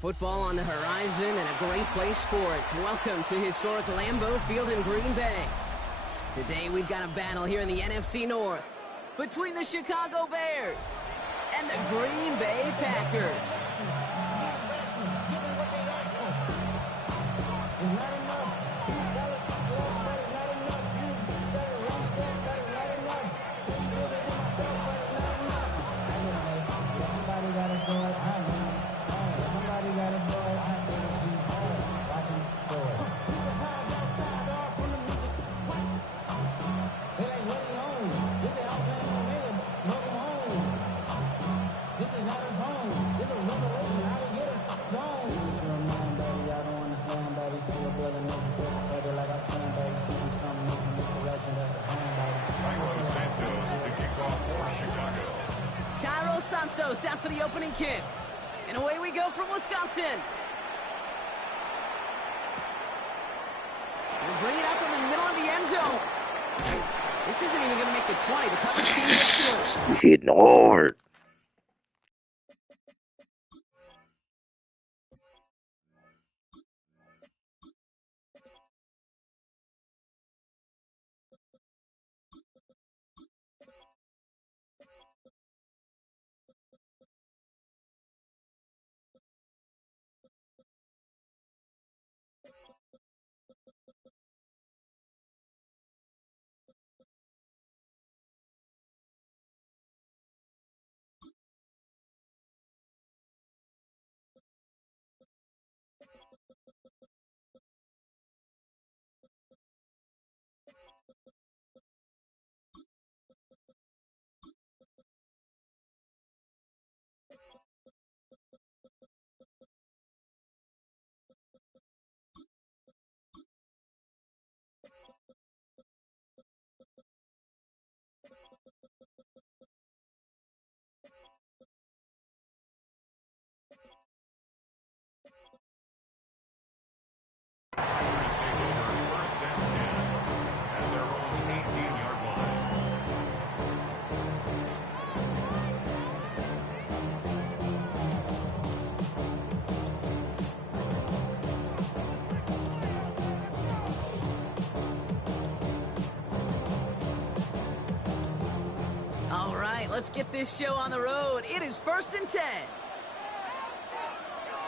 Football on the horizon and a great place for it. Welcome to historic Lambeau Field in Green Bay. Today we've got a battle here in the NFC North between the Chicago Bears and the Green Bay Packers. Santos out for the opening kick. And away we go from Wisconsin. We'll bring it up in the middle of the end zone. This isn't even going to make the 20. The coverage team gets to it. Ignored. Let's get this show on the road. It is 1st and 10.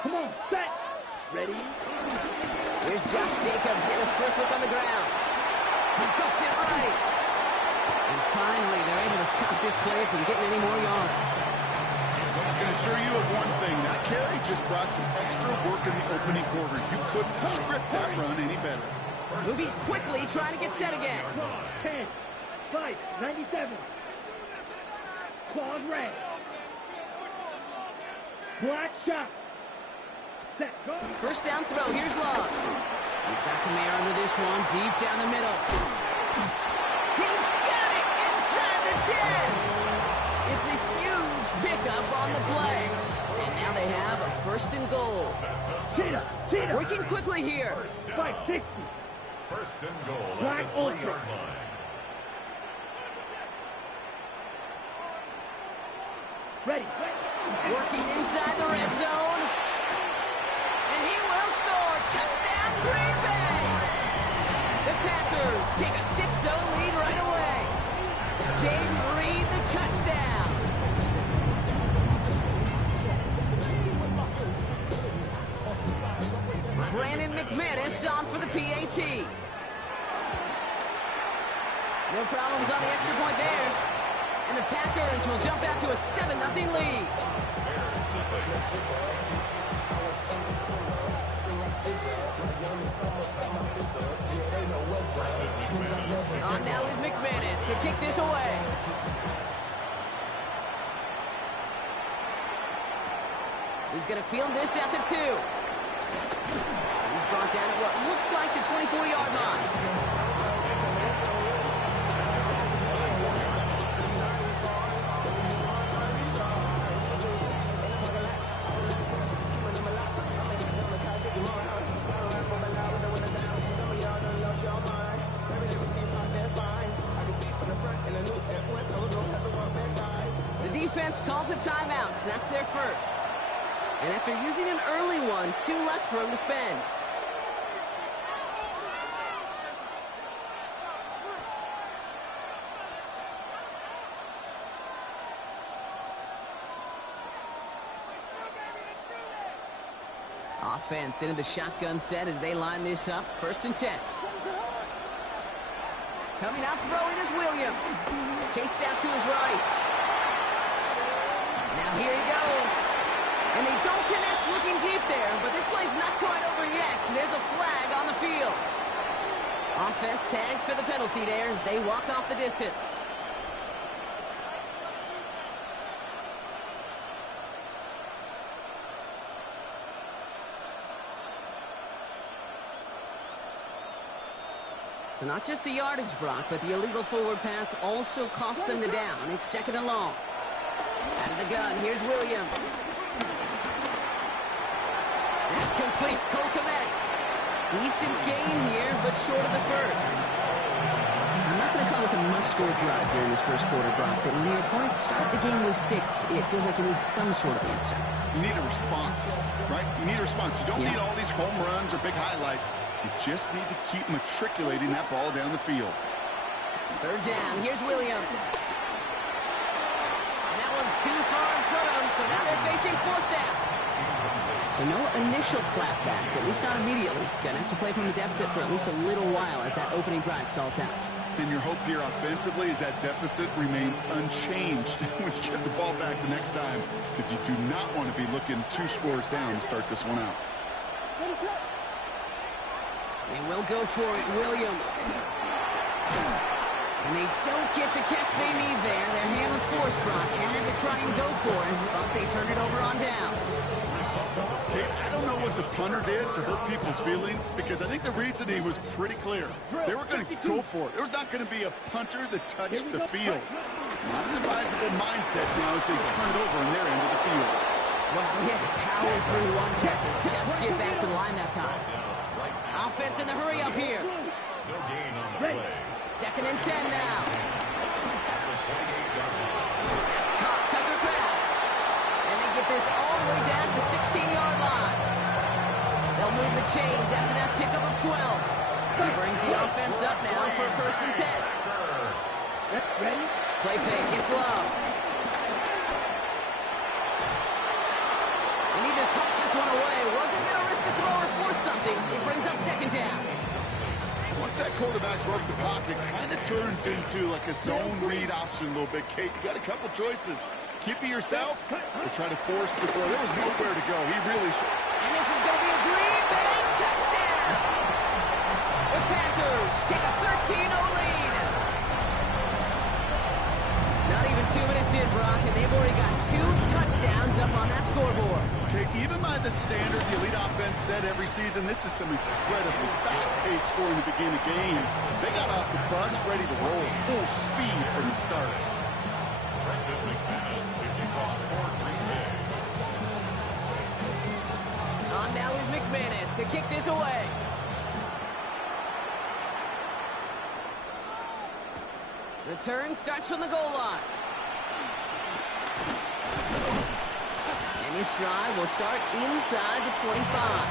Come on, set. Ready? Here's Josh Jacobs getting his first look on the ground. He cuts it right. And finally, they're able to stop this play from getting any more yards. So I can assure you of one thing. That carry just brought some extra work in the opening quarter. You couldn't script that run any better. Moving quickly, trying to get set again. 10, 5, 97. Claws red. Black shot. Set, go. First down throw. Here's Love. He's got some air under this one. Deep down the middle. He's got it inside the 10. It's a huge pickup on the play. And now they have a 1st and goal. Cheetah. Working quickly here. 560. 1st and goal. Black ultra. Ready. Working inside the red zone. And he will score. Touchdown, Green Bay. The Packers take a 6-0 lead right away. Jaden Reed, the touchdown. Brandon McManus on for the PAT. No problems on the extra point there. And the Packers will jump out to a 7-0 lead. On now is McManus to kick this away. He's going to field this at the 2. He's brought down at what looks like the 24-yard line. Defense calls a timeout. So that's their first. And after using an early one, 2 left for him to spend. Offense into the shotgun set as they line this up. 1st and 10. Coming out throwing is Williams. Chased out to his right. Now here he goes. And they don't connect looking deep there, but this play's not quite over yet. There's a flag on the field. Offense tagged for the penalty there as they walk off the distance. So not just the yardage, Brock, but the illegal forward pass also cost them the down. It's 2nd and long. Out of the gun, here's Williams. That's complete. Cole Kmet. Decent gain here, but short of the first. I'm not going to call this a must-score drive here in this first quarter, Brock, but when your opponents start the game with 6, it feels like you need some sort of answer. You need a response, right? You need a response. You don't need all these home runs or big highlights. You just need to keep matriculating that ball down the field. 3rd down. Here's Williams. And that one's too far in front of them, so now they're facing 4th down. So no initial clapback, at least not immediately. Gonna have to play from the deficit for at least a little while as that opening drive stalls out. And your hope here offensively is that deficit remains unchanged when you get the ball back the next time, because you do not want to be looking 2 scores down to start this one out. They will go for it, Williams. And they don't get the catch they need there. Their hand was forced, Brock. Had to try and go for it, but they turned it over on downs. Okay, I don't know what the punter did to hurt people's feelings, because I think the reasoning was pretty clear. They were going to go for it. There was not going to be a punter that touched the field. Not an advisable mindset now as they turn it over on their end of the field. Well, he had to power through one tackle just to get back to the line that time. Offense in the hurry up here. No gain on the play. 2nd and 10 now. That's caught. Tucker Craft. And they get this all the way down to the 16-yard line. They'll move the chains after that pickup of 12. He brings the offense up now for 1st and 10. Ready? Play fake. It's Love. And he just hooks this one away. Wasn't going to risk a throw or force something. It brings up 2nd down. Once that quarterback broke the pocket, kind of turns into like a zone read option a little bit, Kate. You got a couple choices. Keep it yourself or try to force the throw. There was nowhere to go. He really should. And this is going to be a Green Bay touchdown. The Packers take a 13-0 lead. Not even 2 minutes in, Brock, and they've already got 2 touchdowns up on that scoreboard. Okay, even by the standard the elite offense set every season, this is some incredibly fast-paced scoring to begin a game. They got off the bus ready to roll full speed from the start. On now is McManus to kick this away. Return starts from the goal line. And his drive will start inside the 25.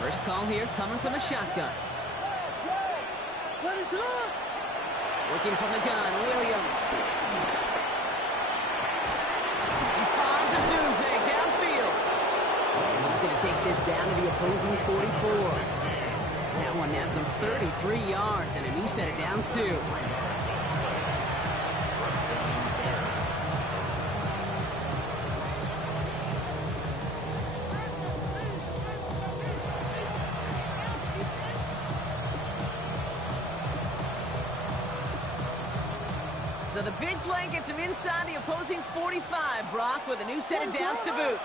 First call here coming from the shotgun. Working from the gun, Williams. He finds a doomsday downfield. And he's going to take this down to the opposing 44. That one nabs him 33 yards and a new set of downs too. So the big play gets him inside the opposing 45, Brock, with a new set of downs to boot.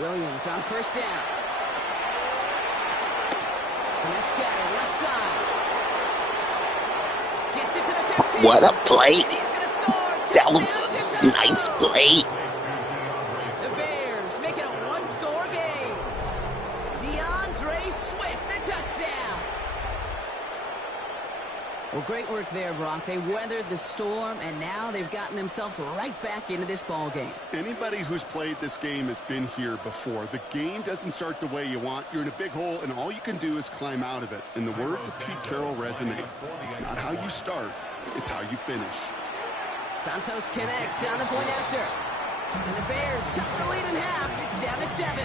Williams on first down. Let's get it. Left side. Gets it to the 15. What a play. And he's going to score. That was Touchdown, a Chicago. nice play. The Bears make it a one-score game. DeAndre Swift, the touchdown. Well, great work there, Brock. They weathered the storm, and now they've gotten themselves right back into this ball game. Anybody who's played this game has been here before. The game doesn't start the way you want. You're in a big hole, and all you can do is climb out of it. And the words of Pete Carroll resonate. It's not how you start, it's how you finish. Santos connects on the point after. And the Bears cut the lead in half. It's down to 7.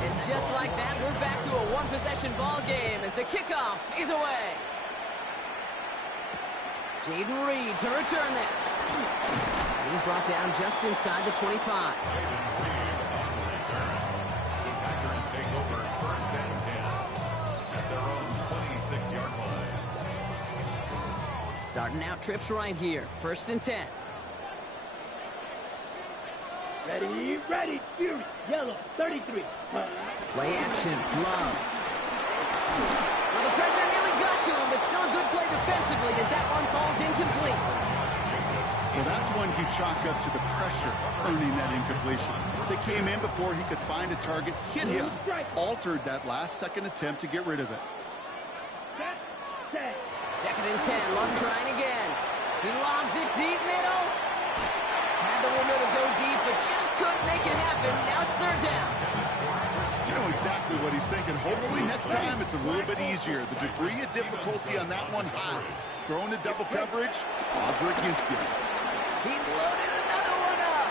And just like that, we're back to a one-possession ball game as the kickoff is away. Jaden Reed to return this. And he's brought down just inside the 25. The Packers take over first and 10 at their own 26-yard line. Starting out trips right here. First and 10. Ready, ready, fierce, yellow, 33. Play action, Love. Well, the pressure nearly got to him, but still a good play defensively as that one falls incomplete. Well, that's one you chalk up to the pressure earning that incompletion. They came in before he could find a target, hit him, altered that last-second attempt to get rid of it. Second and 10, Love trying again. He lobs it deep middle. Had the window to go deep, but just couldn't make it happen. Now it's third down. You know exactly what he's thinking. Hopefully next time it's a little bit easier. The degree of difficulty on that one high. Throwing to double coverage, odds are against you. He's loaded another one up.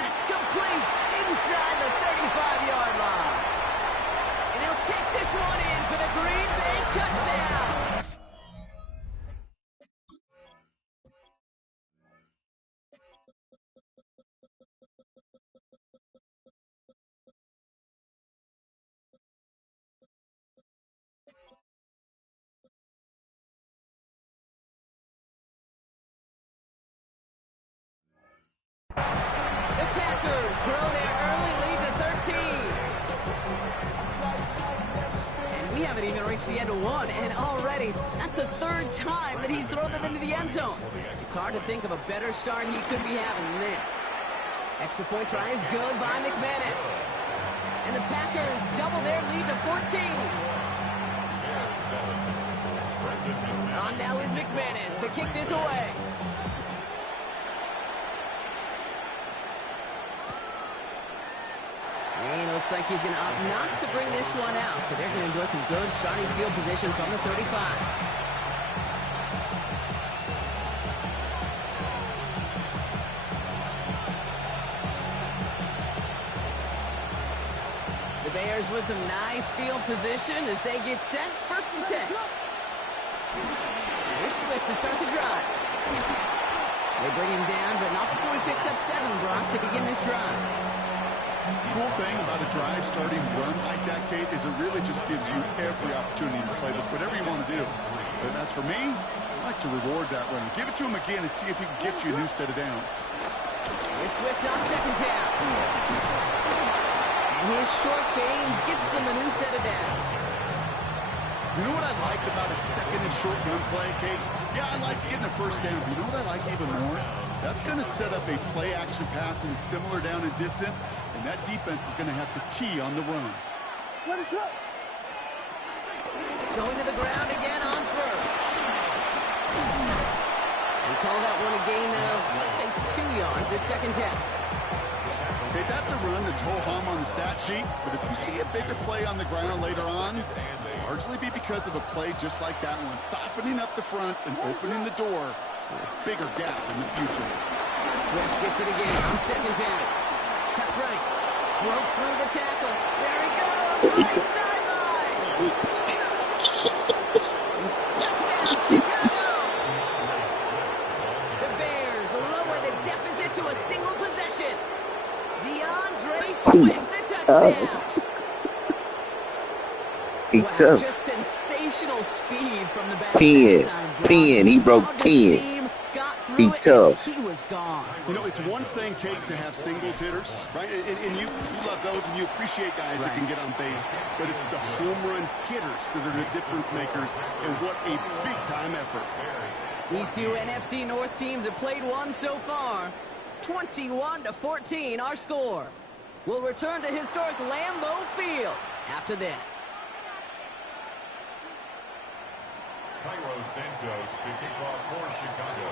That's complete inside the 35-yard line. And he'll take this one in for the Green Bay touchdown. The Packers grow their early lead to 13. And we haven't even reached the end of one, and already that's the third time that he's thrown them into the end zone. It's hard to think of a better start he could be having than this. Extra point try is good by McManus. And the Packers double their lead to 14. On now is McManus to kick this away. And it looks like he's going to opt not to bring this one out. So they're going to enjoy some good starting field position from the 35. The Bears with some nice field position as they get set. First and 10. Here's Swift to start the drive. They bring him down, but not before he picks up 7, Brock, to begin this drive. Cool thing about a drive starting run like that, Kate, is it really just gives you every opportunity to play whatever you want to do. But as for me, I like to reward that run. Give it to him again and see if he can get you a new set of downs. Here's Swift on second down. And his short game gets them a new set of downs. You know what I like about a second and short run play, Kate? Yeah, I like getting a first down. But you know what I like even more? That's going to set up a play-action pass in a similar down and distance, and that defense is going to have to key on the run. What is up? Going to the ground again on first. We call that one a gain of, let's say, 2 yards at second down. Okay, that's a run that's ho-hum on the stat sheet, but if you see a bigger play on the ground later on, largely be because of a play just like that one, softening up the front and opening the door for a bigger gap in the future. Swift gets it again on second down. Cuts right. Broke through the tackle. There he goes. Right sideline. Touchdown, Chicago. The Bears lower the deficit to a single possession. DeAndre Swift, the touchdown. He Wow, tough. just sensational speed from the back. 10. He broke 10. Got threw it, tough. he was gone. You know, it's one thing, Kate, to have singles hitters, right? And you love those, and you appreciate guys that can get on base. But it's the home run hitters that are the difference makers, and what a big-time effort. These two NFC North teams have played one so far. 21-14, our score. We'll return to historic Lambeau Field after this. Cairo Santos to kick off for Chicago.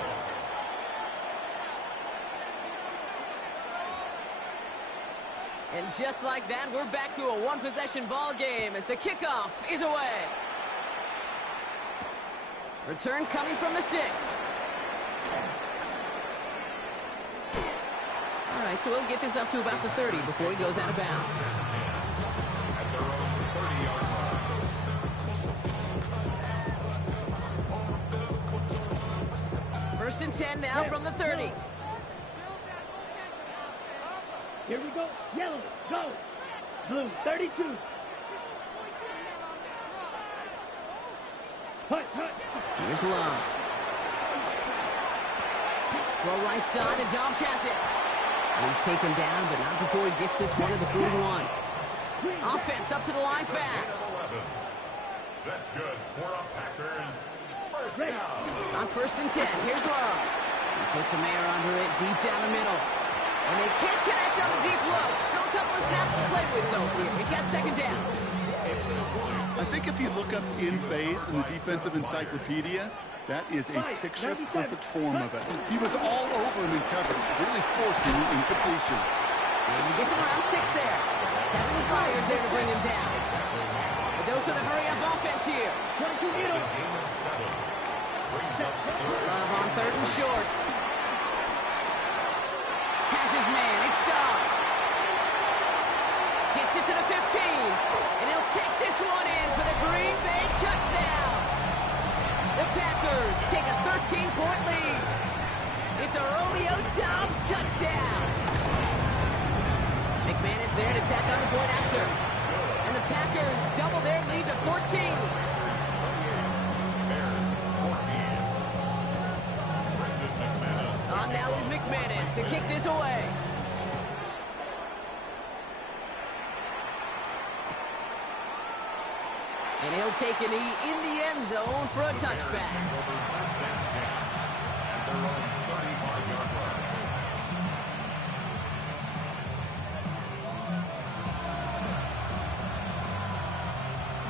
And just like that, we're back to a one-possession ball game as the kickoff is away. Return coming from the 6. All right, so we'll get this up to about the 30 before he goes out of bounds. At their own 30-yard line. First and 10 now from the 30. Here we go. Yellow, go. Blue, 32. Hut. Here's Love. Well, right side, and Dobbs has it. And he's taken down, but not before he gets this one to the 41. Offense up to the line fast. 11. That's good for a Packers first down. On first and 10, here's Love. He puts a Mayer under it, deep down the middle. And they can't connect on the deep low. Still a couple of snaps to play with, though, here. It got second down. I think if you look up in phase in the defensive encyclopedia, that is a picture-perfect form of it. He was all over him in coverage, really forcing incompletion. And he gets around 6 there. Kevin Byard there to bring him down. A dose of the hurry-up offense here. Love on third and short. Has his man. It's Dobbs. Gets it to the 15. And he'll take this one in for the Green Bay touchdown. The Packers take a 13-point lead. It's a Romeo Dobbs touchdown. McManus there to tack on the point after. And the Packers double their lead to 14. Bears 14. On now is McManus to kick this away. And he'll take a knee in the end zone for a touchback.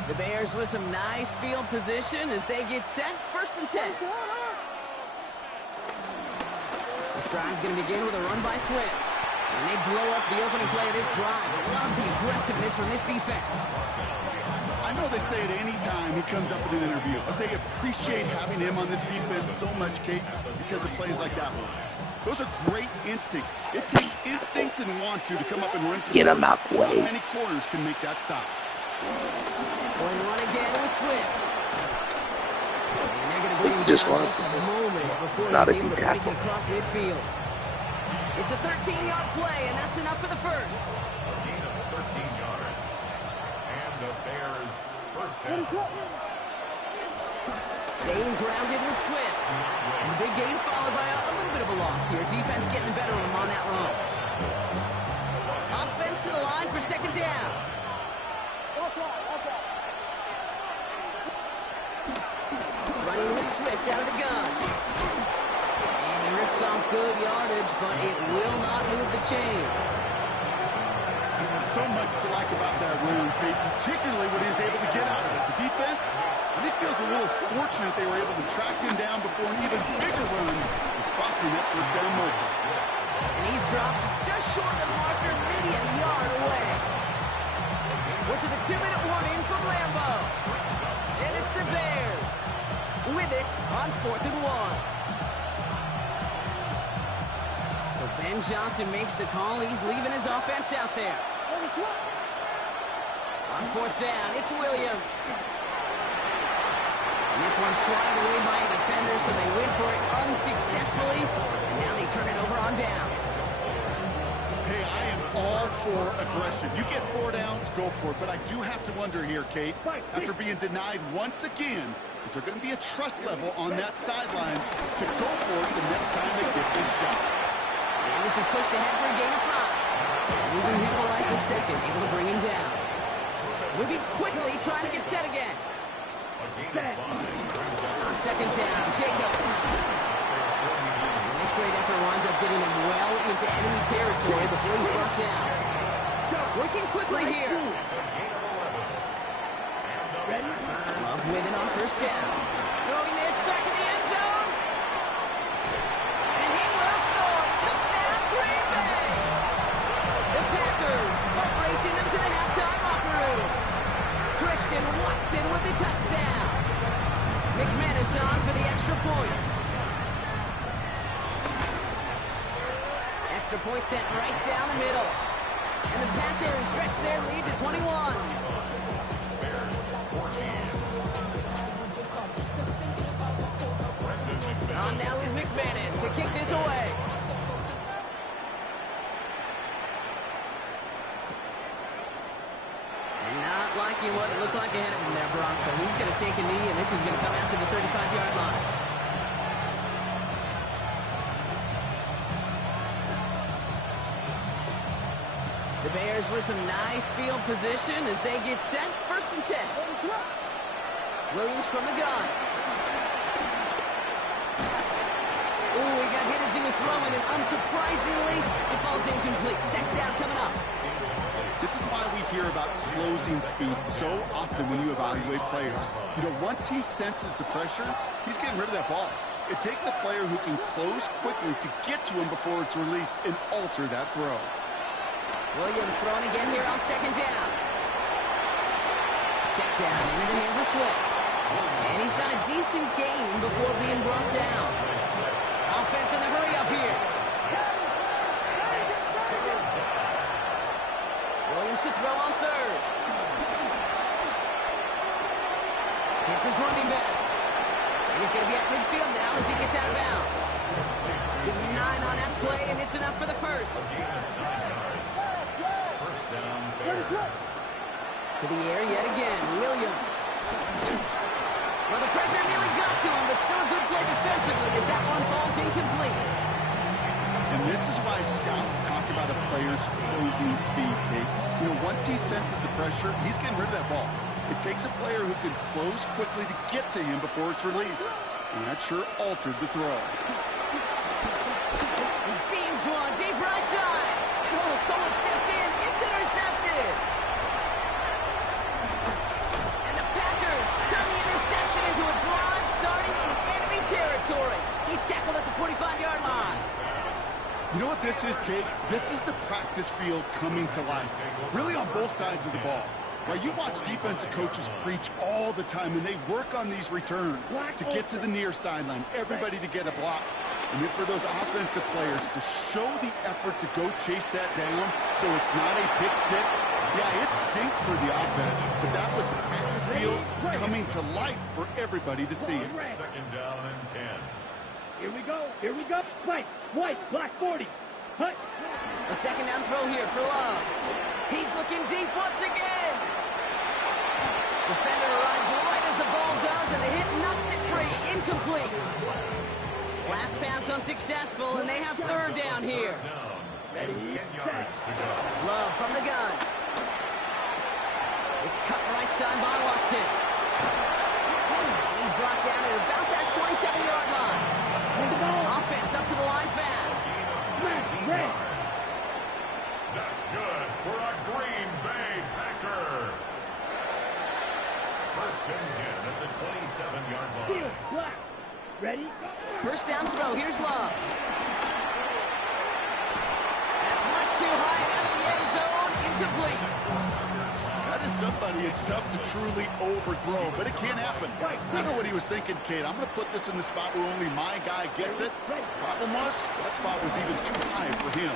The Bears with some nice field position as they get set. First and 10. This drive's going to begin with a run by Swift. And they blow up the opening play of this drive. Love the aggressiveness from this defense. I know they say it any time he comes up in an interview, but they appreciate having him on this defense so much, Kate, because of plays like that one. Those are great instincts. It takes instincts and want to come up and run some. Get him out the way. Not many corners can make that stop. Going one again with Swift. And they're going to bring him Just down one. just a moment before Not he's a able to good break tackle. it across midfield. It's a 13-yard play, and that's enough for the first. A gain of 13 yards. And the Bears first down. Staying grounded with Swift. And the big gain followed by a little bit of a loss here. Defense getting the better of him on that run. Offense to the line for second down. Running with Swift out of the gun. And he rips off good yardage, but it will not move the chains. So much to like about that run, Kate, particularly what he was able to get out of it. The defense, I think, feels a little fortunate they were able to track him down before an even bigger run and crossing that first down marker. And he's dropped just short of the marker, maybe a yard away. We're to the 2-minute warning from Lambeau. And it's the Bears with it on 4th and 1. So Ben Johnson makes the call. He's leaving his offense out there. On 4th down, it's Williams. And this one's swatted away by a defender, so they went for it unsuccessfully. And now they turn it over on downs. Hey, I am all for aggression. You get 4 downs, go for it. But I do have to wonder here, Kate, after being denied once again, Is there going to be a trust level on that sidelines to go for it the next time they get this shot? And this is pushed ahead for a gain of 5. Moving him like the second, able to bring him down. Moving quickly, trying to get set again. On second down, Jacobs. And this great effort winds up getting him well into enemy territory before he's brought down. Working quickly here. Love winning on first down. Throwing this back in the end zone. And he will score. Touchdown, Green Bay. The Packers boat racing them to the halftime locker room. Christian Watson with the touchdown. McManus on for the extra point. Extra point sent right down the middle. And the Packers stretch their lead to 21. On now is McManus to kick this away. And not liking what it looked like ahead of him there, Brock. So he's going to take a knee, and this is going to come out to the 35-yard line. The Bears with some nice field position as they get set. 1st and 10. Williams from the gun. Ooh, he got hit as he was throwing, and unsurprisingly, it falls incomplete. Second down coming up. This is why we hear about closing speed so often when you evaluate players. You know, once he senses the pressure, he's getting rid of that ball. It takes a player who can close quickly to get to him before it's released and alter that throw. Williams throwing again here on second down. Check down into the hands of Swift. And he's got a decent gain before being brought down. Offense in the hurry up here. Williams to throw on third. Hits his running back. And he's going to be at midfield now as he gets out of bounds. Give him 9 on that play, and it's enough for the first. To the air yet again, Williams. Well, the pressure nearly got to him, but still a good play defensively as that one falls incomplete. And this is why scouts talk about a player's closing speed, Kate. You know, once he senses the pressure, he's getting rid of that ball. It takes a player who can close quickly to get to him before it's released. And that sure altered the throw. He beams one deep right side. And oh, someone stepped in. It's intercepted. And the Packers turn the interception into a drive starting in enemy territory. He's tackled at the 45-yard line. You know what this is, Kate? This is the practice field coming to life. Really on both sides of the ball. Right, you watch defensive coaches preach all the time, and they work on these returns to get to the near sideline, everybody to get a block. And then for those offensive players to show the effort to go chase that down so it's not a pick six, yeah, it stinks for the offense, but that was the practice field coming to life for everybody to see it. 2nd down and 10. Here we go. Here we go. White, black 40. Hut. A second down throw here for Love. He's looking deep once again. Defender arrives right as the ball does, and the hit knocks it free. Incomplete. Last pass unsuccessful, and they have 3rd down here. 10 yards to go. Love from the gun. It's cut right side by Watson. And he's brought down at about that 27-yard line. Offense up to the line fast. That's good for a Green Bay Packer. 1st and 10 at the 27-yard line. Black. Ready? First down throw. Here's Love. That's much too high and out of the end zone. Incomplete. That is somebody it's tough to truly overthrow, but it can happen. I know what he was thinking, Kate. I'm going to put this in the spot where only my guy gets it. Problem was, that spot was even too high for him.